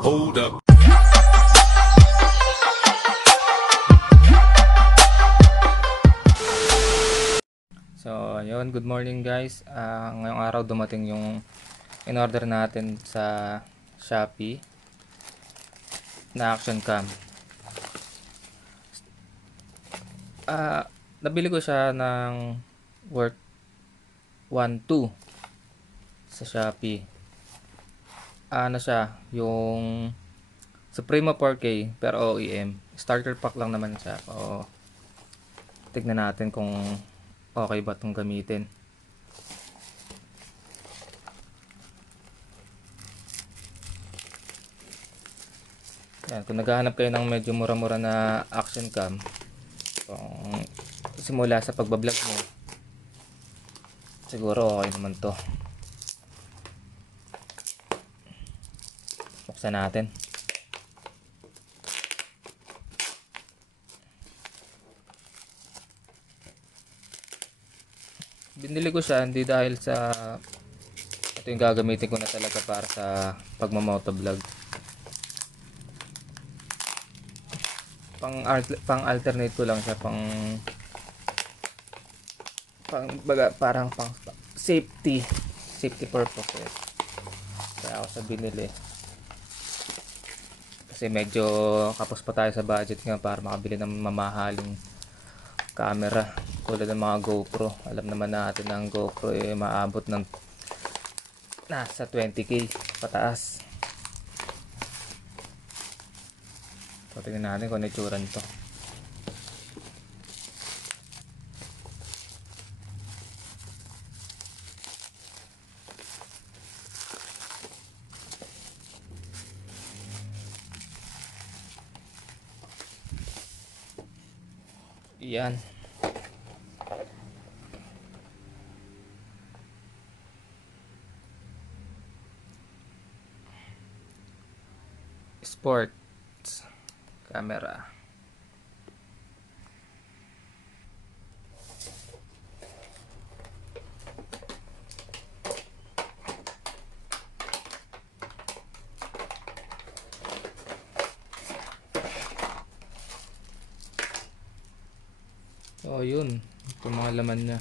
Hold up. So, ayun, good morning guys. Ngayong araw dumating yung in-order natin sa Shopee na action cam. Nabili ko siya ng worth 1.2 sa Shopee. Ano siya, yung Supremo 4K pero OEM. Starter pack lang naman siya. O, tignan natin kung okay ba itong gamitin. Yan, kung naghahanap kayo ng medyo mura-mura na action cam, kung simula sa pagbablog mo, siguro okay naman to. Buksan natin. Binili ko siya hindi dahil sa ito yung gagamitin ko na talaga para sa pagmamotovlog. Pang alternate ko lang siya, parang pang safety purposes. Kaya ako sa binili. Kasi medyo kapos pa tayo sa budget nga para makabili ng mamahaling camera tulad ng mga GoPro. Alam naman natin na ang GoPro maabot ng nasa 20k pataas. So tingnan natin kung ano itsura nito. Yan. Sports camera. So yun, ito mga laman niya.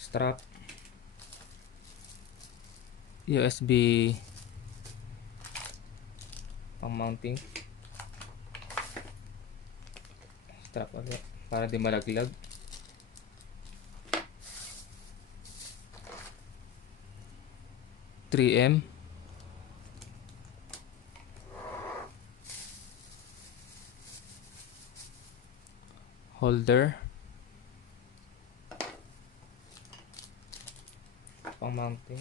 Strap, USB pang mounting, strap ulit para di malaglag, .3M holder pang mounting,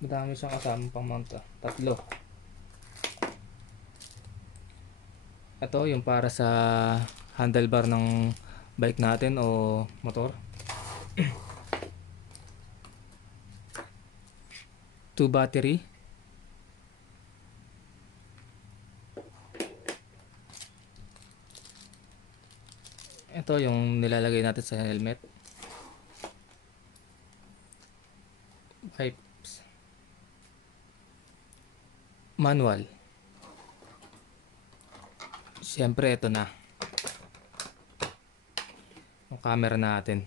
madami siyang kasama pang mount. Tatlo. Ito yung para sa handlebar ng bike natin o motor. 2 battery. Ito yung nilalagay natin sa helmet. Pipes. Manual. Siyempre ito na yung camera natin.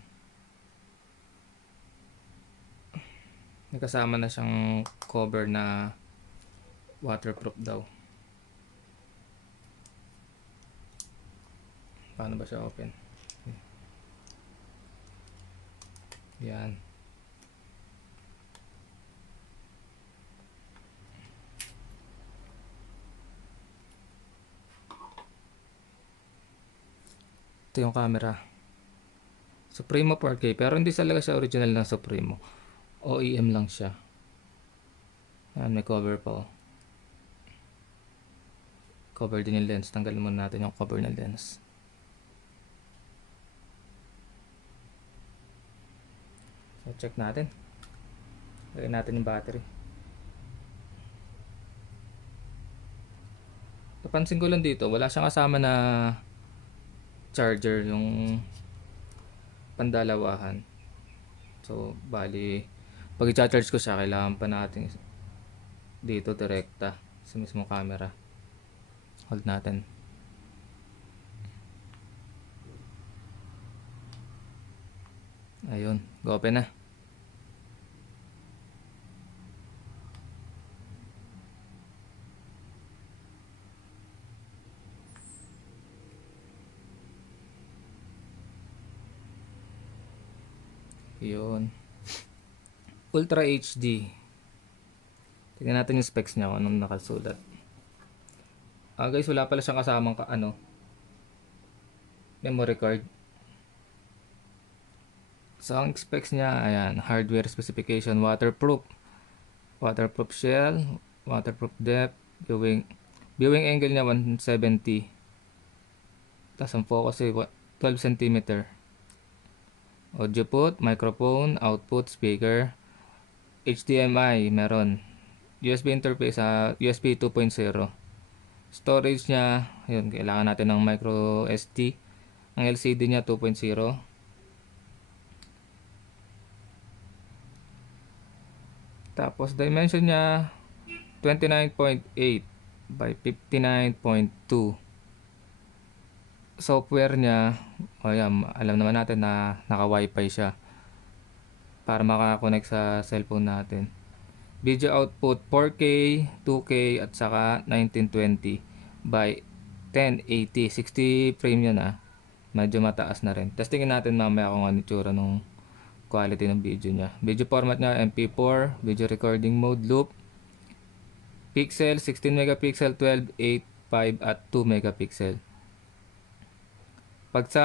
May kasama na siyang cover na waterproof daw. Paano ba siya open? Yan. Ito yung camera. Supremo 4K pero hindi talaga siya original ng Supremo. OEM lang siya. Yan, may cover pa oh. Cover din yung lens. Tanggalin muna natin yung cover ng lens. So check natin. Lagyan natin yung battery. Napansin ko lang dito, wala siyang kasama na charger, yung pandalawahan. So bali pag i-charge ko siya, kailangan pa natin dito direkta sa mismong camera. Hold natin. Ayun, go-open na. Yun. Ultra HD. Tingnan natin yung specs niya kung anong nakasulat. Guys, wala pala siyang kasamang memory card. So ang specs niya, ayan, hardware specification, waterproof shell, waterproof depth, viewing angle niya 170. Tapos ang focus ay 12 cm. Audio put, microphone, output, speaker, HDMI meron. USB interface USB 2.0. Storage niya, yun, kailangan natin ng micro SD. Ang LCD niya 2.0. Tapos dimension niya 29.8 by 59.2. Software niya, yan, alam naman natin na naka-wifi siya para makakonect sa cellphone natin. Video output 4K, 2K at saka 1920 by 1080. 60 frame yun medyo mataas na rin. Testingin natin mamaya kung ano itsura nung quality ng video niya. Video format niya MP4, video recording mode loop, pixel 16 megapixel, 12, 8, 5 at 2 megapixel. Pag sa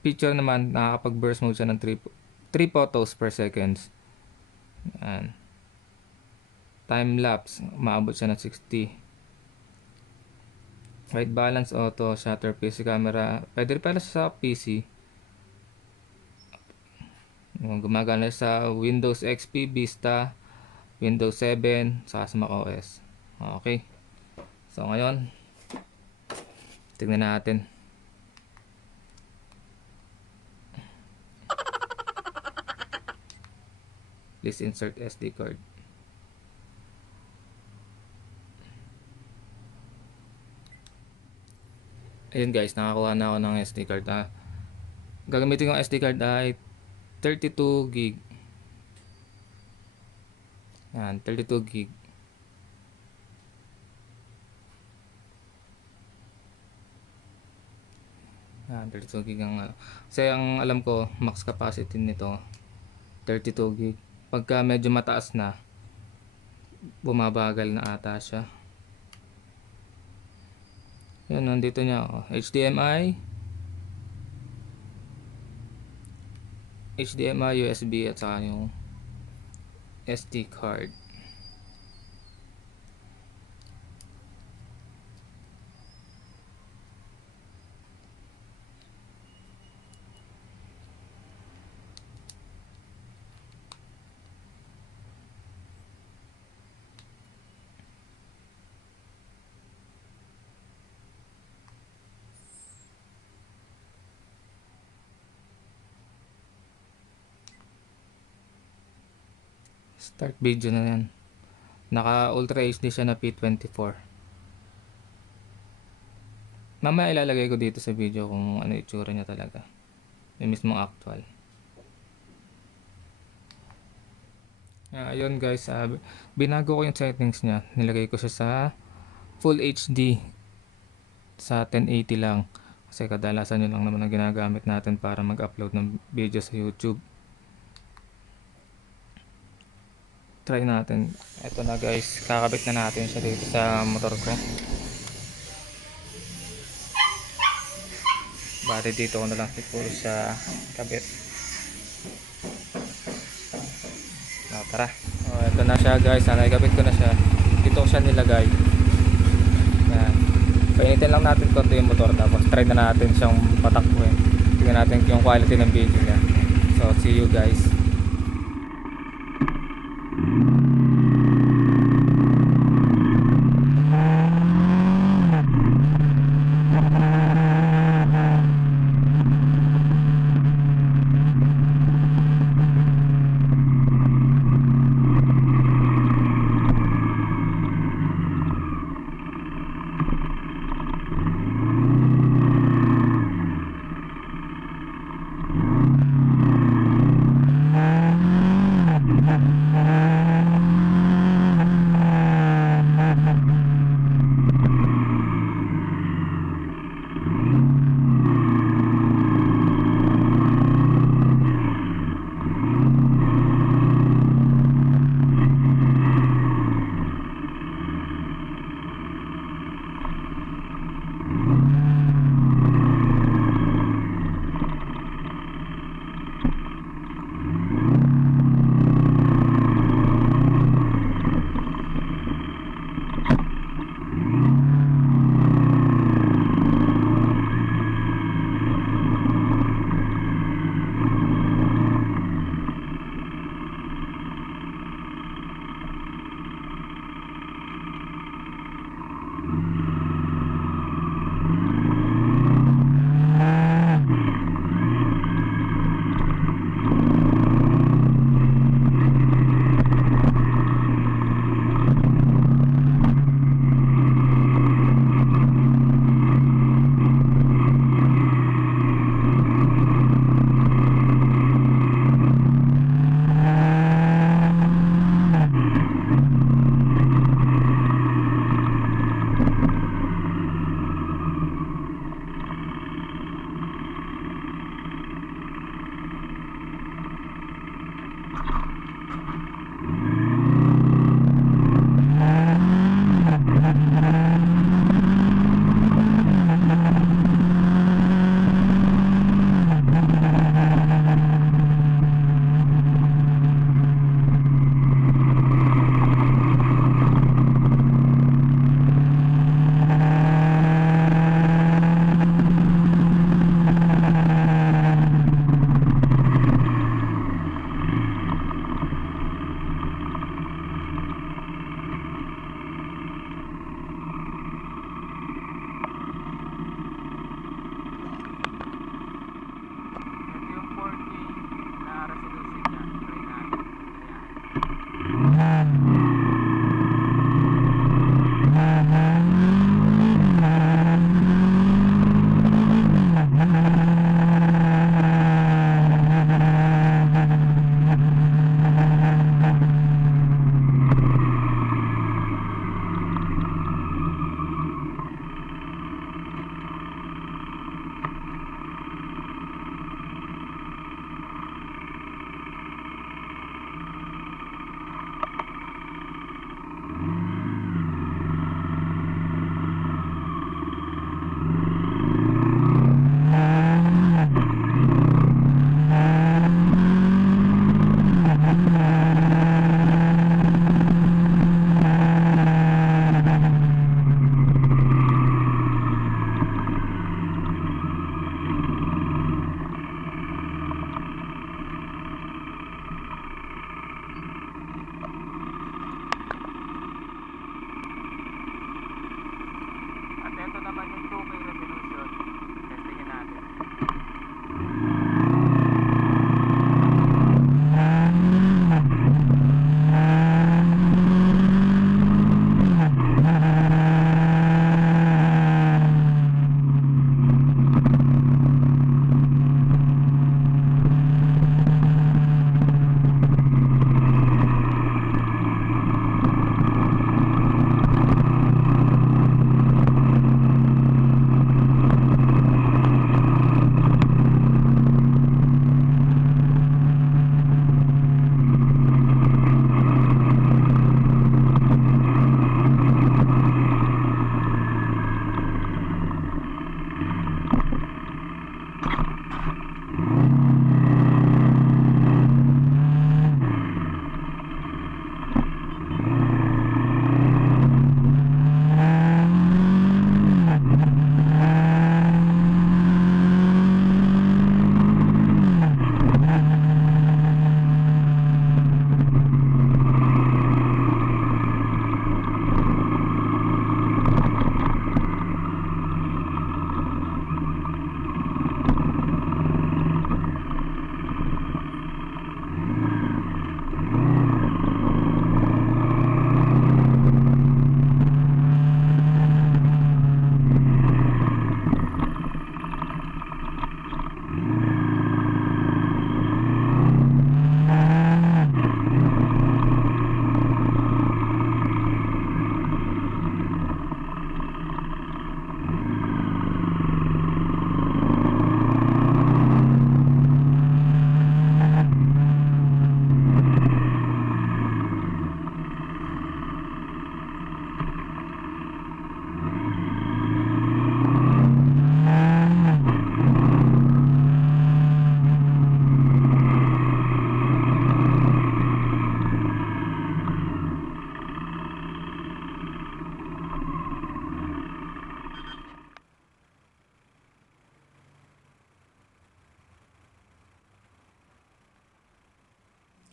picture naman, nakakapag-burst mode siya ng 3 photos per seconds. Yan. Time lapse, maabot siya ng 60. White balance auto, shutter PC camera. Pwede rin pala sa PC. Gumagana sa Windows XP, Vista, Windows 7, saka sa macOS. Okay. So ngayon, tignan natin. Please insert SD card. Ayun guys, nakakuha na ako ng SD card. Gagamitin ko SD card ay 32 gig. Yan, 32 gig. Yan, 32 gig ang kasi ang alam ko max capacity nito 32 gig. Pagka medyo mataas na, bumabagal na ata siya. Yan, nandito niya HDMI, USB at saka yung SD card. Start video na yan. Naka Ultra HD siya na P24. Mamaya ilalagay ko dito sa video kung ano itsura niya talaga. Yung mismong actual. Ayun guys, binago ko yung settings niya. Nilagay ko siya sa Full HD sa 1080 lang. Kasi kadalasan yun lang naman ang ginagamit natin para mag-upload ng video sa YouTube. Try natin. Ito na guys, kakabit na natin siya dito sa motor ko. Bali dito ko na lang siguro sa kabit. Tara. Ito na siya guys, nakikabit ko na siya. Dito ko siya nilagay. Yan. Painitin lang natin konti yung motor, tapos try na natin siyang patakbuhin. Tingnan natin yung quality ng video niya. So see you guys.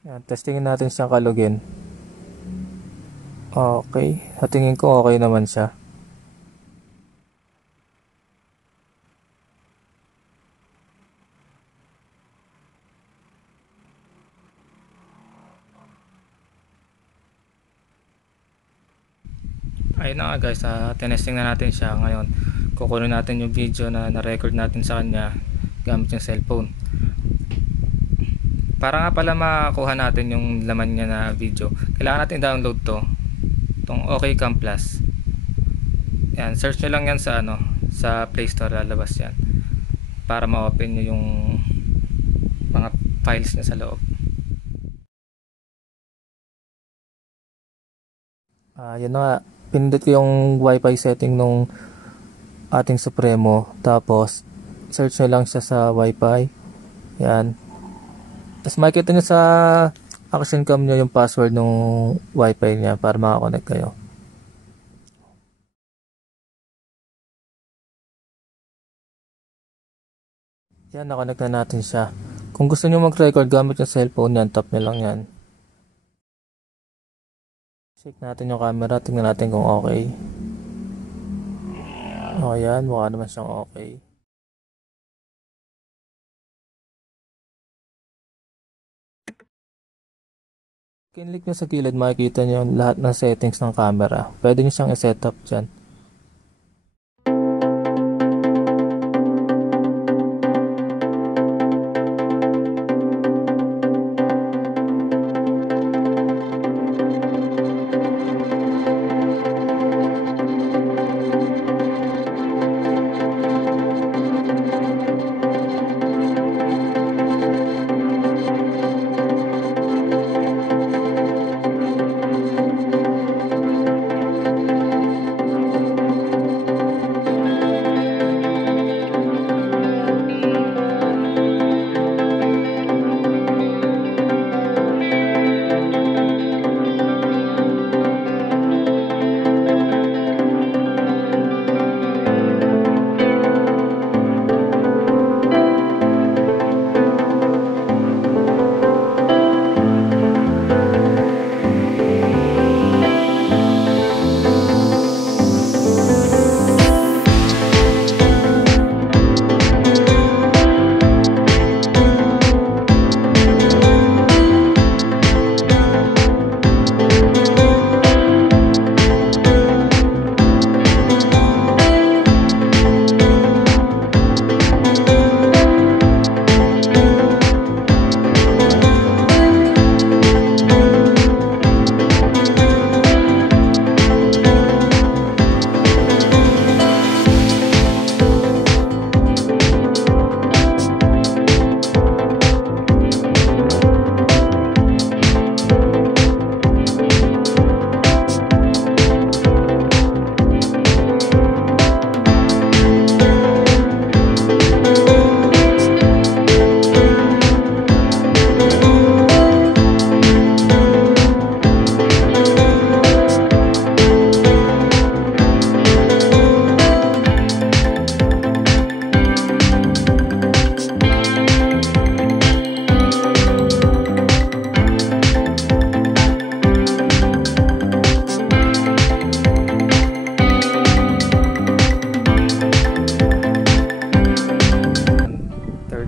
Yan, testingin natin siyang kalugin. Okay, sa tingin ko okay naman siya. Ayun na nga guys, tinesting na natin siya. Ngayon kukunin natin yung video na na-record natin sa kanya gamit yung cellphone, para nga pala makakuha natin yung laman niya na video. Kailangan natin download itong OkCam Plus. Yan, search nyo lang yan sa sa Play Store, lalabas yan para ma-open nyo yung mga files niya sa loob. Yun na nga, pinindot ko yung wifi setting nung ating Supremo, tapos search nyo lang siya sa wifi. Yan, tapos makikita nyo sa action cam nyo yung password ng wifi niya para makakonect kayo. Yan, nakonect na natin siya. Kung gusto nyo mag-record gamit yung cellphone yan, tap nyo lang yan. Check natin yung camera, tingnan natin kung okay. O yan, mukha naman siyang okay. Kinlik nyo sa gilid, makikita nyo lahat ng settings ng camera. Pwede nyo siyang i-set up dyan.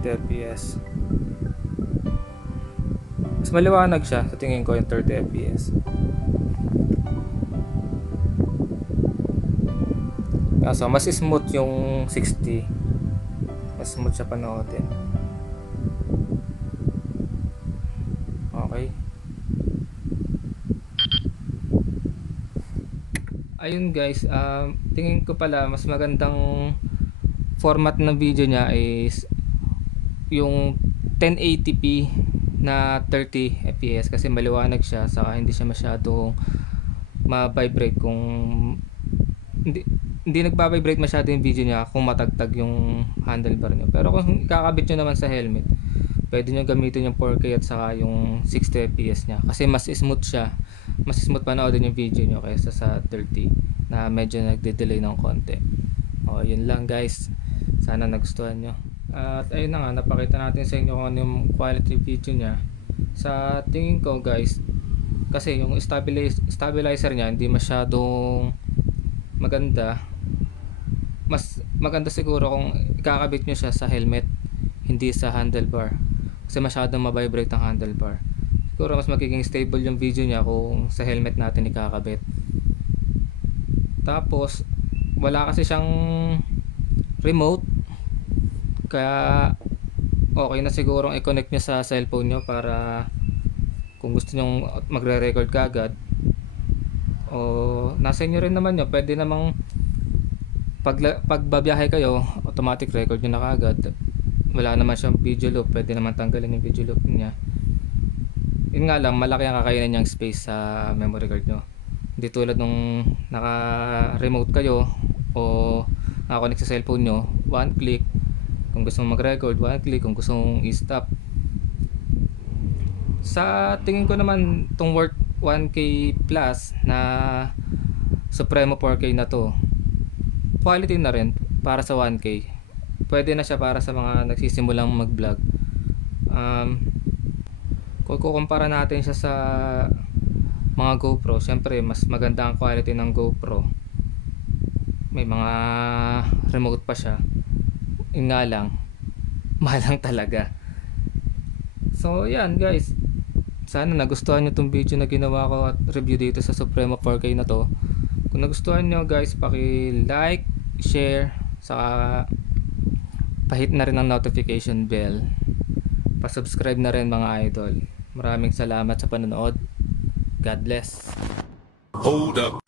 FPS. Mas maliwanag siya sa tingin ko yung 30 FPS. Kaso mas smooth yung 60. Mas smooth siya panoodin. Okay. Ayun guys, tingin ko pala mas magandang format ng video niya is yung 1080p na 30 fps kasi maliwanag siya, saka hindi siya masyadong ma-vibrate kung hindi nagba-vibrate masyado yung video niya kung matagtag yung handlebar niya. Pero kung kakabit nyo naman sa helmet, pwede nyo gamitin yung 4K at saka yung 60 fps niya kasi mas smooth siya, mas smooth panoodin yung video nyo kaysa sa 30 na medyo nagde-delay ng konti. Yun lang guys, sana nagustuhan nyo. At ayun na nga, napakita natin sa inyo kung ano yung quality video niya. Sa tingin ko guys, kasi yung stabilizer niya hindi masyadong maganda. Mas maganda siguro kung ikakabit nyo siya sa helmet, hindi sa handlebar, kasi masyadong mabibrate ang handlebar. Siguro mas magiging stable yung video niya kung sa helmet natin ikakabit. Tapos wala kasi siyang remote, kaya okay na siguro i-connect nyo sa cellphone nyo para kung gusto nyo magre-record kagad, o nasa inyo rin naman yun, pwede namang pagbabiyahe kayo, automatic record nyo na kagad. Wala naman siyang video loop, pwede naman tanggalin yung video loop niya. Yun nga lang, malaki ang kakayanan niyang space sa memory card nyo. Hindi tulad nung naka remote kayo o naka-connect sa cellphone nyo, one click kung gusto mong mag-record, one click kung gusto mong i-stop. Sa tingin ko naman tong worth 1K plus na Supremo 4K na to, quality na rin para sa 1K. Pwede na siya para sa mga nagsisimulang mag-vlog. Kung kukumpara natin siya sa mga GoPro, syempre mas maganda ang quality ng GoPro. May mga remote pa siya. Yun nga lang, mahal lang talaga. So yan guys, sana nagustuhan nyo tong video na ginawa ko at review dito sa Supremo 4K na to. Kung nagustuhan nyo guys, paki-like, share, saka pahit na rin ang notification bell. Pa-subscribe na rin mga idol. Maraming salamat sa panonood. God bless. Hold up.